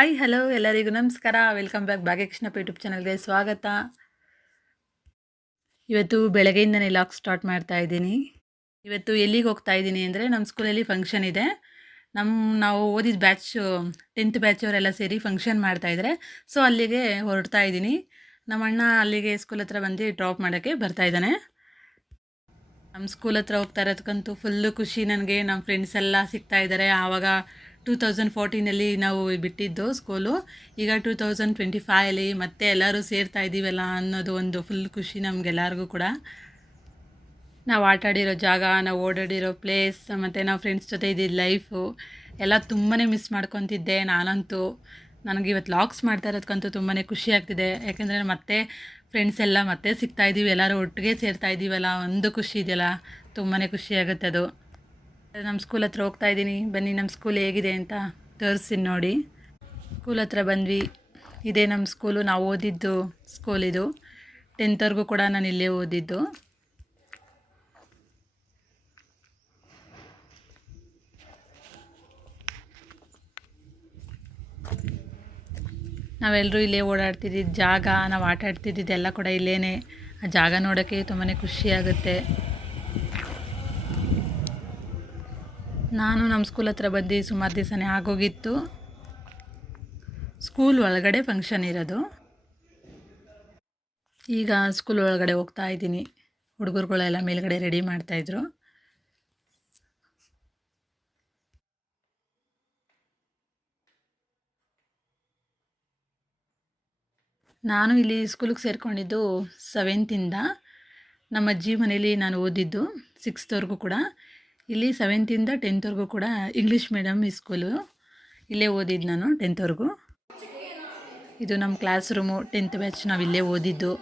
Hi hello ಎಲ್ಲರಿಗೂ ನಮಸ್ಕಾರ. Welcome back ಭಾಗ್ಯಕೃಷ್ಣಪ್ಪ YouTube ಚಾನಲ್ಗೆ ಸ್ವಾಗತ. ಇವತ್ತು ಬೆಳಗ್ಗೆಯಿಂದನೇ ಲಾಕ್ ಸ್ಟಾರ್ಟ್ ಮಾಡ್ತಾ ಇದ್ದೀನಿ. ಇವತ್ತು ಎಲ್ಲಿಗೆ ಹೋಗ್ತಾ ಇದ್ದೀನಿ ಅಂದರೆ ನಮ್ಮ ಸ್ಕೂಲಲ್ಲಿ ಫಂಕ್ಷನ್ ಇದೆ. ನಮ್ಮ ನಾವು ಓದಿದ ಬ್ಯಾಚ್ ಟೆಂತ್ ಬ್ಯಾಚ್ ಅವರೆಲ್ಲ ಸೇರಿ ಫಂಕ್ಷನ್ ಮಾಡ್ತಾಯಿದ್ದಾರೆ ಸೊ ಅಲ್ಲಿಗೆ ಹೊರಡ್ತಾ ಇದ್ದೀನಿ. ನಮ್ಮ ಅಣ್ಣ ಅಲ್ಲಿಗೆ ಸ್ಕೂಲ್ ಹತ್ರ ಬಂದು ಡ್ರಾಪ್ ಮಾಡೋಕ್ಕೆ ಬರ್ತಾ ಇದ್ದಾನೆ. ನಮ್ಮ ಸ್ಕೂಲ್ ಹತ್ರ ಹೋಗ್ತಾ ಇರೋದಕ್ಕಂತೂ ಫುಲ್ಲು ಖುಷಿ. ನನಗೆ ನಮ್ಮ ಫ್ರೆಂಡ್ಸ್ ಎಲ್ಲ ಸಿಗ್ತಾ ಇದ್ದಾರೆ ಆವಾಗ ಟೂ ತೌಸಂಡ್ ಫೋರ್ಟೀನಲ್ಲಿ ನಾವು ಬಿಟ್ಟಿದ್ದು ಸ್ಕೂಲು. ಈಗ ಟೂ ತೌಸಂಡ್ ಟ್ವೆಂಟಿ ಫೈವಲ್ಲಿ ಮತ್ತೆ ಎಲ್ಲರೂ ಸೇರ್ತಾ ಇದ್ದೀವಲ್ಲ ಅನ್ನೋದು ಒಂದು ಫುಲ್ ಖುಷಿ ನಮಗೆಲ್ಲರಿಗೂ ಕೂಡ. ನಾವು ಆಟಾಡಿರೋ ಜಾಗ, ನಾವು ಓಡಾಡಿರೋ ಪ್ಲೇಸ್ ಮತ್ತು ನಾವು ಫ್ರೆಂಡ್ಸ್ ಜೊತೆ ಇದ್ದಿದ್ದು ಲೈಫು ಎಲ್ಲ ತುಂಬಾ ಮಿಸ್ ಮಾಡ್ಕೊತಿದ್ದೆ ನಾನಂತೂ. ನನಗೆ ಇವತ್ತು ಲಾಕ್ಸ್ ಮಾಡ್ತಾ ಇರೋದಕ್ಕಂತೂ ತುಂಬಾ ಖುಷಿ ಆಗ್ತಿದೆ. ಯಾಕೆಂದರೆ ಮತ್ತೆ ಫ್ರೆಂಡ್ಸ್ ಎಲ್ಲ ಮತ್ತೆ ಸಿಗ್ತಾ ಇದ್ದೀವಿ ಎಲ್ಲರೂ ಒಟ್ಟಿಗೆ ಸೇರ್ತಾ ಇದ್ದೀವಲ್ಲ ಒಂದು ಖುಷಿ ಇದೆಯಲ್ಲ ತುಂಬಾ ಖುಷಿ ಆಗುತ್ತೆ ಅದು. ನಮ್ಮ ಸ್ಕೂಲ್ ಹತ್ರ ಹೋಗ್ತಾ ಇದ್ದೀನಿ. ಬನ್ನಿ ನಮ್ಮ ಸ್ಕೂಲ್ ಹೇಗಿದೆ ಅಂತ ತೋರಿಸ್ತೀನಿ ನೋಡಿ. ಸ್ಕೂಲ್ ಹತ್ರ ಬಂದ್ವಿ. ಇದೇ ನಮ್ಮ ಸ್ಕೂಲು ನಾವು ಓದಿದ್ದು ಸ್ಕೂಲ್ ಇದು. ಟೆಂತ್ವರೆಗೂ ಕೂಡ ನಾನು ಇಲ್ಲೇ ಓದಿದ್ದು. ನಾವೆಲ್ಲರೂ ಇಲ್ಲೇ ಓಡಾಡ್ತಿದ್ದಿದ್ದು ಜಾಗ, ನಾವು ಆಟ ಆಡ್ತಿದ್ದಿದ್ದೆಲ್ಲ ಕೂಡ ಇಲ್ಲೇ ಆ ಜಾಗ ನೋಡೋಕ್ಕೆ ತುಂಬಾ ಖುಷಿ ನಾನು ನಮ್ಮ ಸ್ಕೂಲ್ ಹತ್ರ ಬಂದು ಸುಮಾರು ದಿವಸನೇ ಆಗೋಗಿತ್ತು. ಸ್ಕೂಲ್ ಒಳಗಡೆ ಫಂಕ್ಷನ್ ಇರೋದು. ಈಗ ಸ್ಕೂಲ್ ಒಳಗಡೆ ಹೋಗ್ತಾ ಇದ್ದೀನಿ. ಹುಡುಗರುಗಳೆಲ್ಲ ಮೇಲ್ಗಡೆ ರೆಡಿ ಮಾಡ್ತಾಯಿದ್ರು ನಾನು ಇಲ್ಲಿ ಸ್ಕೂಲಿಗೆ ಸೇರಿಕೊಂಡಿದ್ದು ಸೆವೆಂತಿಂದ ನಮ್ಮ ಅಜ್ಜಿ ಮನೇಲಿ ನಾನು ಓದಿದ್ದು ಸಿಕ್ಸ್ತ್ವರೆಗೂ ಕೂಡ. ಇಲ್ಲಿ ಸೆವೆಂತಿಂದ ಟೆಂತ್ವರೆಗೂ ಕೂಡ ಇಂಗ್ಲೀಷ್ ಮೀಡಿಯಮ್ ಈ ಸ್ಕೂಲು ಇಲ್ಲೇ ಓದಿದ್ದು ನಾನು ಟೆಂತ್ವರೆಗೂ ಇದು ನಮ್ಮ ಕ್ಲಾಸ್ ರೂಮು ಟೆಂತ್ ಬ್ಯಾಚ್ ನಾವು ಇಲ್ಲೇ ಓದಿದ್ದು.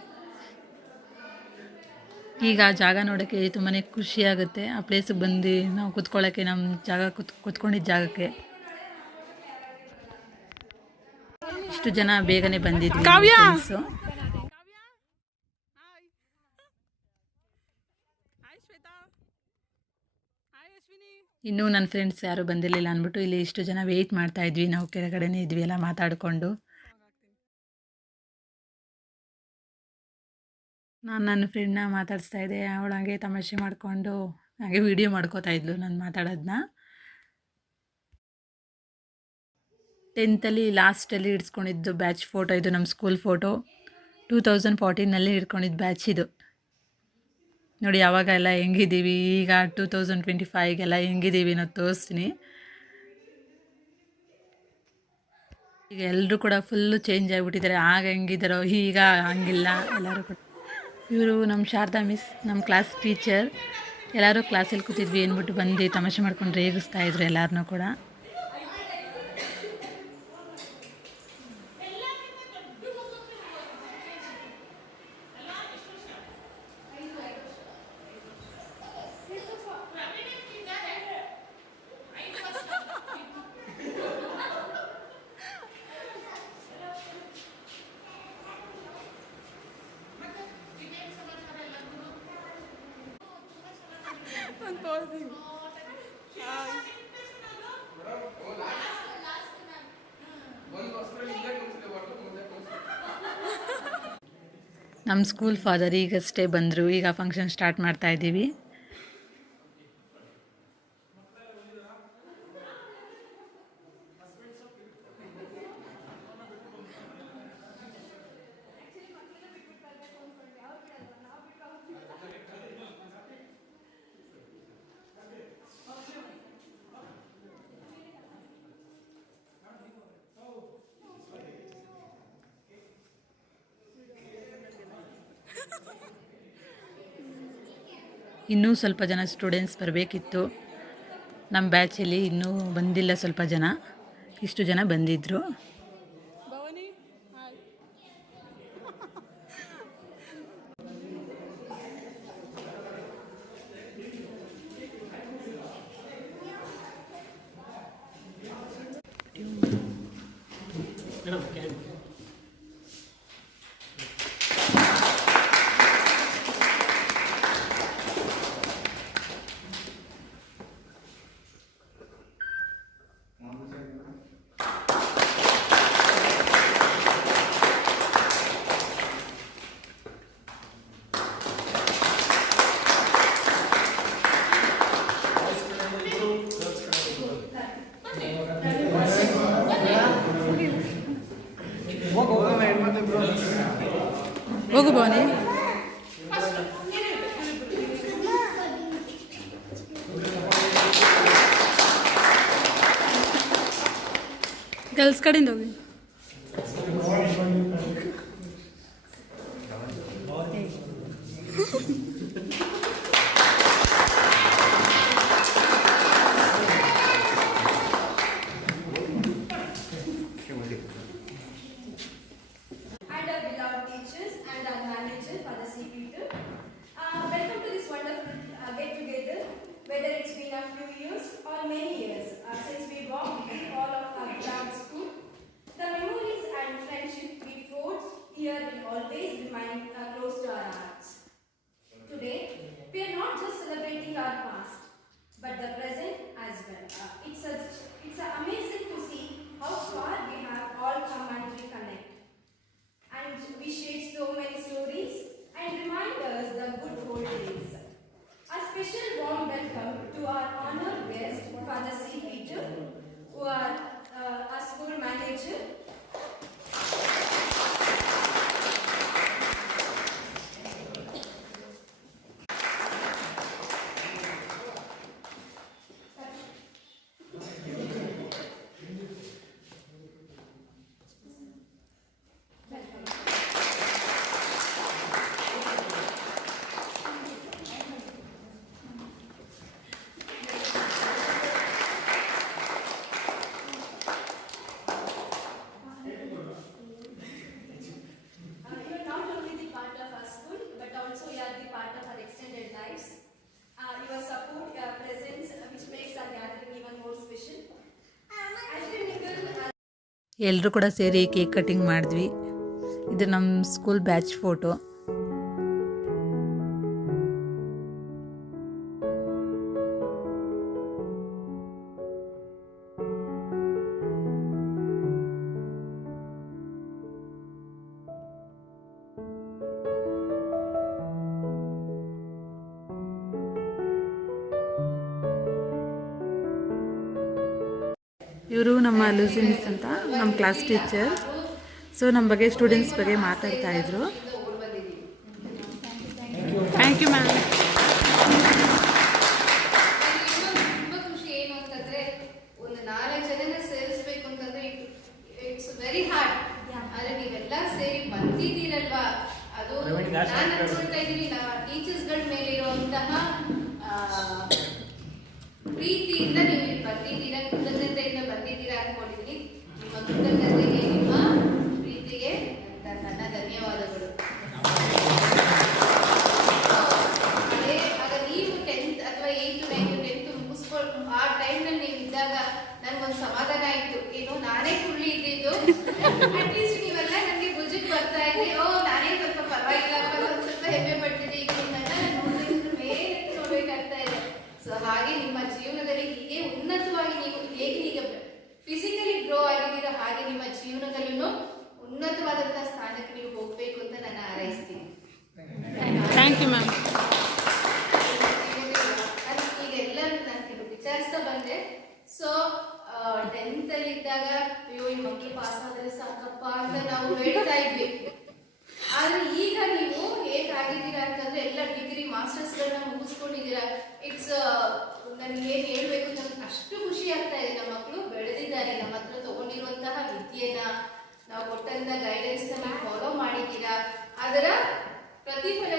ಈಗ ಜಾಗ ನೋಡೋಕ್ಕೆ ತುಂಬಾ ಖುಷಿ ಆಗುತ್ತೆ. ಆ ಪ್ಲೇಸಿಗೆ ಬಂದು ನಾವು ಕುತ್ಕೊಳ್ಳೋಕ್ಕೆ ನಮ್ಮ ಜಾಗ ಕುತ್ ಕುತ್ಕೊಂಡಿದ್ದ ಜಾಗಕ್ಕೆ. ಇಷ್ಟು ಜನ ಬೇಗನೆ ಬಂದಿದ್ವಿ ಫ್ರೆಂಡ್ಸು ಇನ್ನೂ ನನ್ನ ಫ್ರೆಂಡ್ಸ್ ಯಾರೂ ಬಂದಿರಲಿಲ್ಲ ಅಂದ್ಬಿಟ್ಟು ಇಲ್ಲಿ ಇಷ್ಟು ಜನ ವೆಯ್ಟ್ ಮಾಡ್ತಾ ಇದ್ವಿ. ನಾವು ಕೆಳಗಡೆನೇ ಇದ್ವಿ ಎಲ್ಲ ಮಾತಾಡಿಕೊಂಡು. ನಾನು ನನ್ನ ಫ್ರೆಂಡ್ನ ಮಾತಾಡಿಸ್ತಾ ಇದ್ದೆ. ಅವಳು ಹಂಗೆ ತಮಾಷೆ ಮಾಡಿಕೊಂಡು ಹಾಗೆ ವಿಡಿಯೋ ಮಾಡ್ಕೋತಾ ಇದ್ಲು ನಾನು ಮಾತಾಡೋದನ್ನ ಟೆಂತಲ್ಲಿ ಲಾಸ್ಟಲ್ಲಿ ಇಡ್ಸ್ಕೊಂಡಿದ್ದು ಬ್ಯಾಚ್ ಫೋಟೋ ಇದು ನಮ್ಮ ಸ್ಕೂಲ್ ಫೋಟೋ ಟೂ ತೌಸಂಡ್ ಫೋರ್ಟೀನಲ್ಲಿ ಇಟ್ಕೊಂಡಿದ್ದು ಬ್ಯಾಚ್ ಇದು. ನೋಡಿ ಯಾವಾಗ ಎಲ್ಲ ಹೆಂಗಿದ್ದೀವಿ? ಈಗ ಟೂ ತೌಸಂಡ್ ಟ್ವೆಂಟಿ ಫೈವ್ಗೆಲ್ಲ ಹೆಂಗಿದ್ದೀವಿ ಅನ್ನೋದು ತೋರಿಸ್ತೀನಿ. ಈಗ ಎಲ್ಲರೂ ಕೂಡ ಫುಲ್ಲು ಚೇಂಜ್ ಆಗಿಬಿಟ್ಟಿದ್ದಾರೆ. ಆಗ ಹೆಂಗಿದ್ದಾರೋ, ಈಗ ಹಂಗಿಲ್ಲ. ಎಲ್ಲರೂ ಕೂಡ. ಇವರು ನಮ್ಮ ಶಾರದಾ ಮಿಸ್ ನಮ್ಮ ಕ್ಲಾಸ್ ಟೀಚರ್ ಎಲ್ಲರೂ ಕ್ಲಾಸಲ್ಲಿ ಕೂತಿದ್ವಿ ಅಂದ್ಬಿಟ್ಟು ಬಂದು ತಮಾಷೆ ಮಾಡ್ಕೊಂಡು ರೇಗಿಸ್ತಾ ಇದ್ರು ಎಲ್ಲರನ್ನೂ ಕೂಡ. ನಮ್ಮ ಸ್ಕೂಲ್ ಫಾದರ್ ಈಗಷ್ಟೇ ಬಂದರು ಈಗ ಫಂಕ್ಷನ್ ಸ್ಟಾರ್ಟ್ ಮಾಡ್ತಾ ಇದ್ದೀವಿ. ಇನ್ನೂ ಸ್ವಲ್ಪ ಜನ ಸ್ಟೂಡೆಂಟ್ಸ್ ಬರಬೇಕಿತ್ತು. ನಮ್ಮ ಬ್ಯಾಚಲ್ಲಿ ಇನ್ನೂ ಬಂದಿಲ್ಲ ಸ್ವಲ್ಪ ಜನ. ಇಷ್ಟು ಜನ ಬಂದಿದ್ದರು Tell us, my uh, ಎಲ್ಲರೂ ಕೂಡ ಸೇರಿ ಕೇಕ್ ಕಟ್ಟಿಂಗ್ ಮಾಡಿದ್ವಿ. ಇದು ನಮ್ಮ ಸ್ಕೂಲ್ ಬ್ಯಾಚ್ ಫೋಟೋ. ಇವರು ನಮ್ಮ ಲೂಸಿ ಕ್ಲಾಸ್ ಟೀಚರ್ ಸೊ ನಮ್ಮ ಬಗ್ಗೆ ಸ್ಟೂಡೆಂಟ್ಸ್ ಬಗ್ಗೆ ಮಾತಾಡ್ತಾಯಿದ್ರು ನಾವು ಕೊಟ್ಟಂತ ಗೈಡೆನ್ಸ್ನ ಫಾಲೋ ಮಾಡಿದ್ದೀರಾ? ಅದರ ಪ್ರತಿಫಲ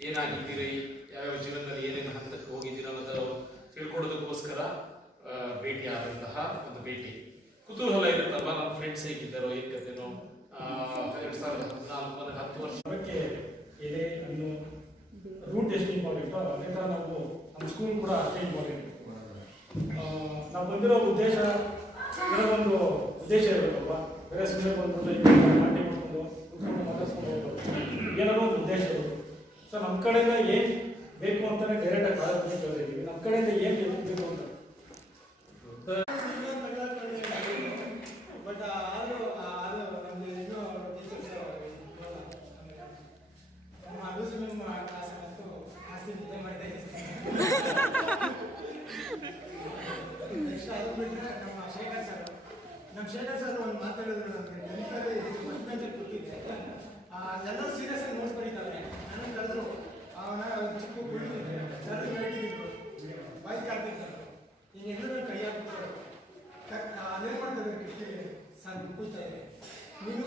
ಏನಾಗಿದ್ದೀರಿ ಯಾವ್ಯಾವ ಜೀವನದಲ್ಲಿ ಏನೇನು ಹಂತಕ್ಕೆ ಹೋಗಿದ್ದೀರಾ ಅನ್ನೋದು ತಿಳ್ಕೊಳ್ಳೋದಕ್ಕೋಸ್ಕರ ಭೇಟಿ ಆದಂತಹ ಒಂದು ಭೇಟಿ ಕುತೂಹಲ ಇರುತ್ತಲ್ವಾ ನಮ್ಮ ಫ್ರೆಂಡ್ಸ್ ಹೇಗಿದ್ದಾರೋ ಏನ್ ಕತೆನೋ ಎರಡ್ ಸಾವಿರದ ಹದಿನಾಲ್ಕು ಹತ್ತು ವರ್ಷ. ಅದಕ್ಕೆ ಏನೇ ಹಣ್ಣು ರೂಟ್ ಎಷ್ಟು ಇಂಪಾರ್ಟೆಂಟೋ ಅದೇ ಥರ ನಾವು ನಮ್ಮ ಸ್ಕೂಲ್ ಕೂಡ ಅಷ್ಟೇ ಇಂಪಾರ್ಟೆಂಟ್ ನಾವು ಬಂದಿರೋ ಉದ್ದೇಶ ಏನೋ ಒಂದು ಉದ್ದೇಶ ಇರಬೇಕಪ್ಪ ಬೇರೆ ಸುಮ್ಮನೆ ಬಂದ್ಬಿಟ್ಟು ಪಾರ್ಟಿ ಮಾಡ್ಕೊಂಡು ಕುತ್ಕೊಂಡು ಮಾತಾಡ್ಸ್ಕೊಂಡು ಹೋಗ್ಬೋದು ಏನಾದ್ರು ಒಂದು ಉದ್ದೇಶ ಇರೋದು ಸೊ ನಮ್ಮ ಕಡೆಯಿಂದ ಏನು ಬೇಕು ಅಂತಲೇ ಡೈರೆಕ್ಟಾಗಿ ಕಾಲೇಜ್ ಕೇಳಿದ್ದೀವಿ ನಮ್ಮ ಕಡೆಯಿಂದ ಏನು ಬೇಕು ಅಂತ ಈಗ ಎಲ್ಲರೂ ಕೈ ಹಾಕ್ಬಿಟ್ಟು ಅದೇ ಮಾಡ್ತಾರೆ ಕಿಟಕಿಗೆ ಸರ್ ಕೂತಾ ಇದೆ ನೀವು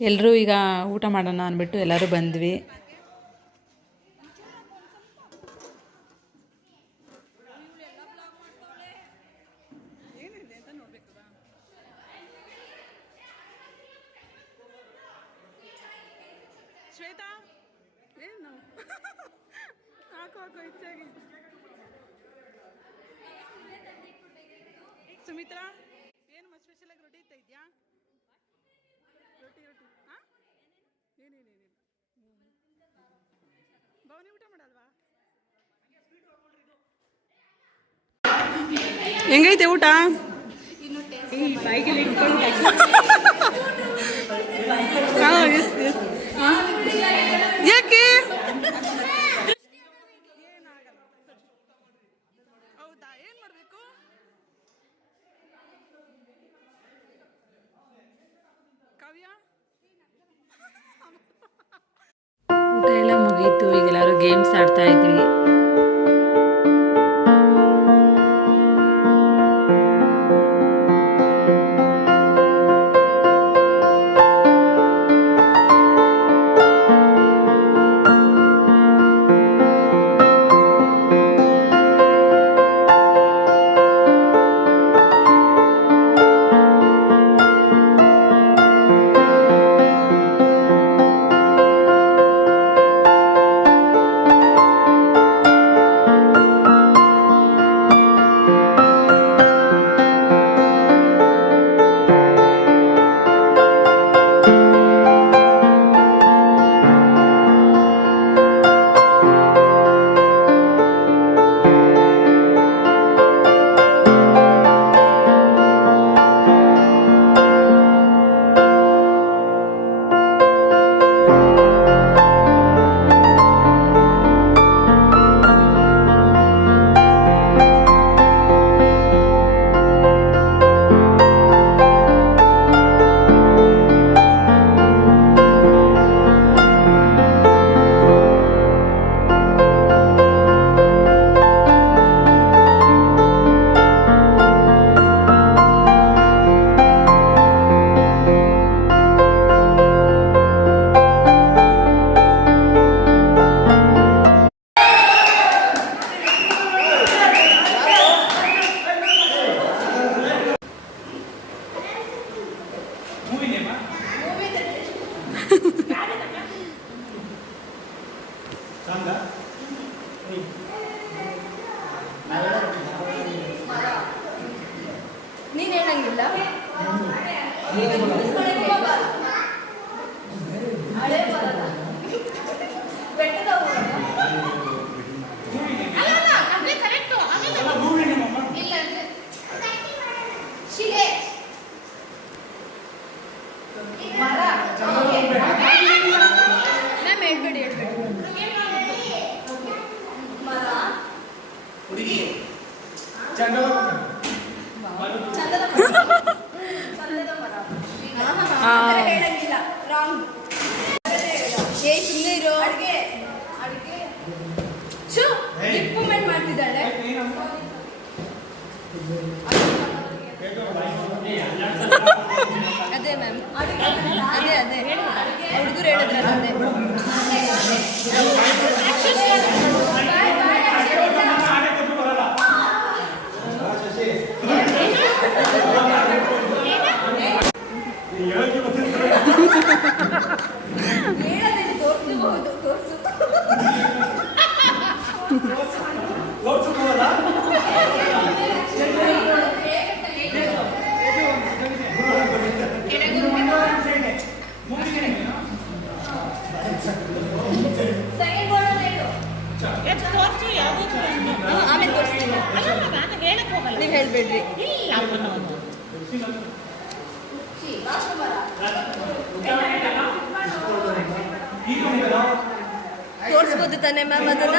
ಎಲ್ಲರೂ ಈಗ ಊಟ ಮಾಡೋಣ ಅಂದ್ಬಿಟ್ಟು ಎಲ್ಲರೂ ಬಂದ್ವಿ. ಹೆಂಗೈತೆ ಊಟ? ಯಾಕೆ? ಊಟ ಎಲ್ಲ ಮುಗೀತು ಈಗ ಎಲ್ಲರೂ ಗೇಮ್ಸ್ ಆಡ್ತಾ ಇದ್ವಿ. 네. ಹೇಳ್ಬೇಡ್ರಿ ಇಲ್ಲ ಅವನು ರಾಷ್ಟ್ರಮರ ತೋರಿಸ್ಬೋದು ತಾನೇ ಮ್ಯಾಮ್ ಅದನ್ನ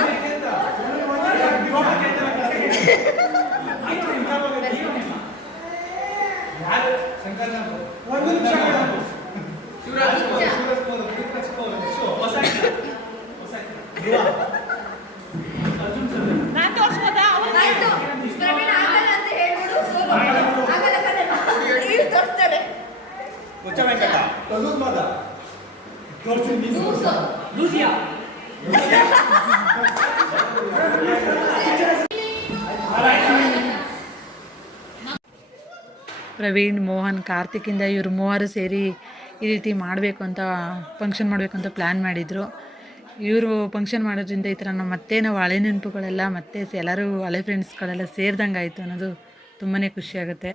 ಒಂದು ನಿಮಿಷ ಮೇಡಮ್. ನಾನು ತೋರಿಸ್ಬೋದಾ ಅವ್ರು ಆಯ್ತು ತೋರ್ಸಿ. ಪ್ರವೀಣ್ ಮೋಹನ್ ಕಾರ್ತಿಕಿಂದ ಇವರು ಮೂವರು ಸೇರಿ ಈ ರೀತಿ ಮಾಡಬೇಕು ಅಂತ ಫಂಕ್ಷನ್ ಮಾಡಬೇಕು ಅಂತ ಪ್ಲ್ಯಾನ್ ಮಾಡಿದರು. ಇವರು ಫಂಕ್ಷನ್ ಮಾಡೋದ್ರಿಂದ ಈ ಥರ ನಮ್ಮ ಮತ್ತೆ ನಾವು ಹಳೆ ನೆನಪುಗಳೆಲ್ಲ ಮತ್ತೆ ಎಲ್ಲರೂ ಹಳೆ ಫ್ರೆಂಡ್ಸ್ಗಳೆಲ್ಲ ಸೇರಿದಂಗೆ ಆಯಿತು ಅನ್ನೋದು ತುಂಬಾ ಖುಷಿಯಾಗುತ್ತೆ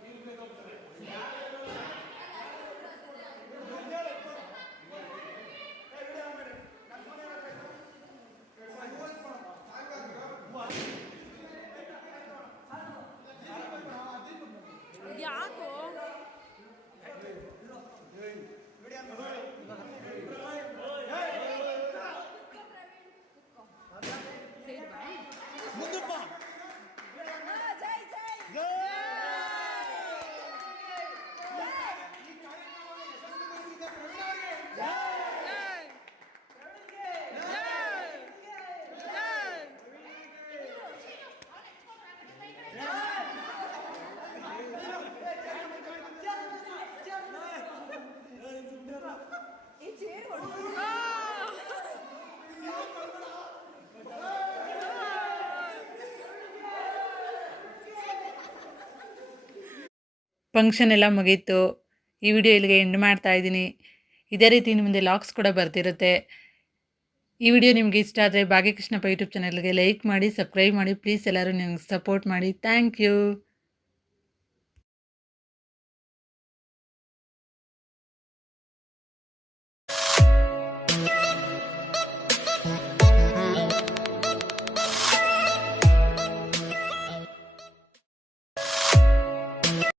ಫಂಕ್ಷನ್ ಎಲ್ಲ ಮುಗೀತು. ಈ ವಿಡಿಯೋ ಇಲ್ಲಿಗೆ ಎಂಡ್ ಮಾಡ್ತಾ ಇದ್ದೀನಿ. ಇದೇ ರೀತಿ ಇನ್ನು ಮುಂದೆ ಲಾಗ್ಸ್ ಕೂಡ ಬರ್ತಿರುತ್ತೆ. ಈ ವಿಡಿಯೋ ನಿಮಗೆ ಇಷ್ಟ ಆದರೆ ಭಾಗ್ಯಕೃಷ್ಣಪ್ಪ ಯೂಟ್ಯೂಬ್ ಚಾನಲ್ಗೆ ಲೈಕ್ ಮಾಡಿ ಸಬ್ಸ್ಕ್ರೈಬ್ ಮಾಡಿ ಪ್ಲೀಸ್ ಎಲ್ಲರೂ ನನಗೆ ಸಪೋರ್ಟ್ ಮಾಡಿ. Thank you